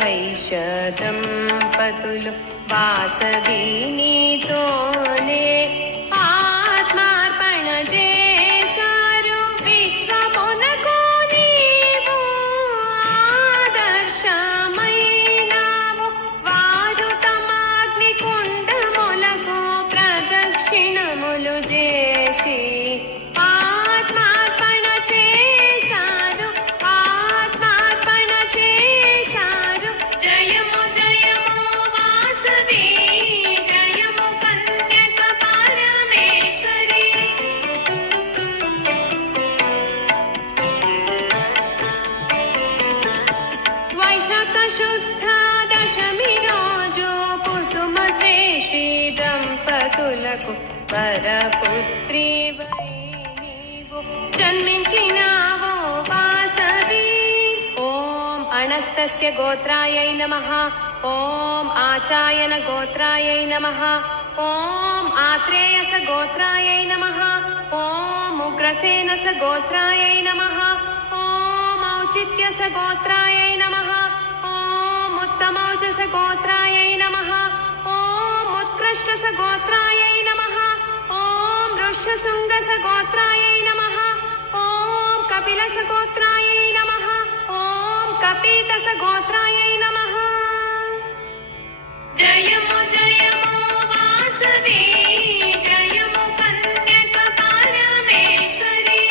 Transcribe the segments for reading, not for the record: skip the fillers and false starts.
వైశ్యదంపతులు వాసవి నీతోనే ఆత్మార్పణ చేశారు. విశ్వమునకు నీవు ఆదర్శమైనావు. వారు తమాగ్ని కుండములకు ప్రదక్షిణములు చేసి ఆత్మార్పణ చేశారు. ఆత్మార్పణ చేశారు. జయము జయము వాసవి, జయము కన్యక పరమేశ్వరి. వైశాఖ శుద్ధ దశమి రోజు కుసుమ శ్రేషి దంపతులకు పరపుత్రి వై నీవు జన్మించినావు వాసవి. ఓం అణస్తస్య గోత్రాయై నమః. ఓం ఆచాయన గోత్రాయై నమః. ఓం ఆత్రేయస గోత్రాయై నమః. ఓం ఉగ్రసేనస గోత్రాయై నమః. ఓం ఔచిత్యస గోత్రాయై నమః. ఓం ఉత్తమౌచస గోత్రాయై నమః. ఓం ఉత్కృష్టస గోత్రాయై నమః. ఓం ఋష్యశృంగస గోత్రాయై నమః. ఓం కపిలస గోత్రాయై నమః. ఓం కపీతస గోత్రాయై నమః. జయము జయము వాసవి, జయము కన్యక పరమేశ్వరి.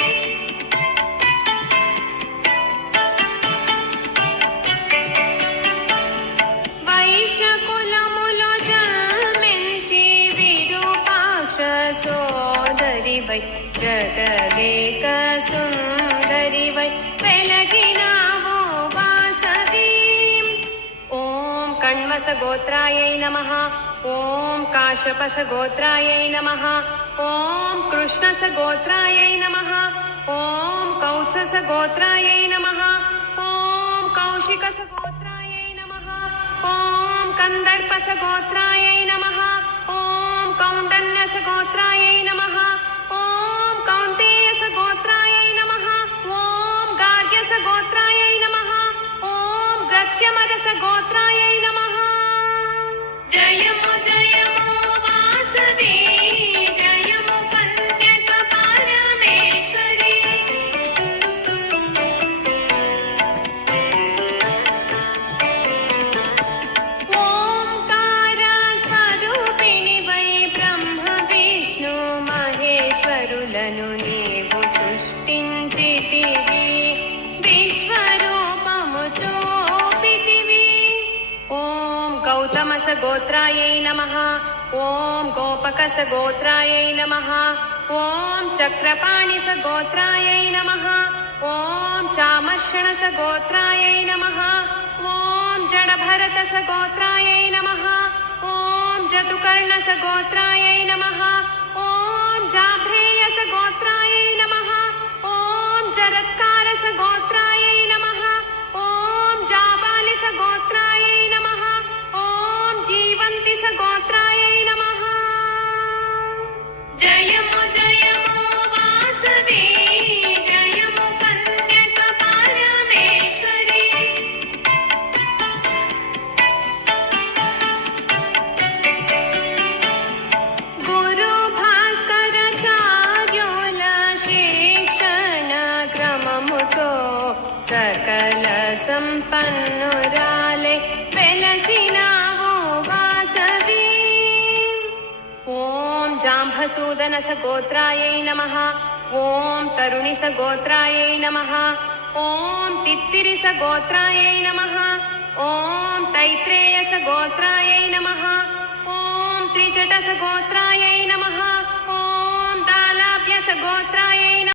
వైశ్య కులములో జన్మించి విరూపాక్ష సోదరి వై జగదేక సుందరి వై వెలగినావు వాసవి. ఓం కణ్వస గోత్రాయై నమః. ఓం కాశ్యపస గోత్రాయై నమః. ఓం కృష్ణస గోత్రాయై నమః. ఓం కౌత్సస గోత్రాయై నమః. ఓం కౌశికస గోత్రాయై నమః. ఓం కందర్పస గోత్రాయై నమః. ఓం కౌండన్యస గోత్రాయై నమః. ఓం కౌంతేయస గోత్రాయై నమః. ఓం గార్గ్యస గోత్రాయై నమః. ఓం గత్స్యమదస గోత్రాయై నమః. జయము జయము వాసవి, జయము కన్యక పరమేశ్వరి. ఓంకార స్వరూపిణి వై బ్రహ్మ విష్ణు మహేశ్వరులను నీవు సృష్టించితివి. విశ్వరూపము చూపితివి. ఓం గౌతమస గోత్రాయై నమః. ఓం గోపకస గోత్రాయై నమః. ఓం చక్రపాణిస గోత్రాయై నమః. ఓం చామర్షణస గోత్రాయై నమః. ఓం జడభరతస గోత్రాయై నమః. ఓం జతుకర్ణస గోత్రాయై నమః. ఓం జాభ్రేయస గోత్రాయై నమః. ఓం జరత్కారస గోత్రాయై నమః. ఓం జాబాలిస గోత్రాయై నమః. ఓం జీవంతిస గోత్రాయై నమః. జయము జయము వాసవి, జయము కన్యక పరమేశ్వరి. గురు భాస్కరాచార్యుల శిక్షణ క్రమముతో సకల సంపన్నురాలే వెలసినావు వాసవి. ఓం జాంబసూదనస గోత్రాయై నమః. ఓం తరుణిస గోత్రాయై నమః. ఓం తిత్తిరిస గోత్రాయై నమః. ఓం తైత్రేయస గోత్రాయై నమః. ఓం త్రిజటస గోత్రాయై నమః. ఓం దాలాభ్యస గోత్రాయై నమః.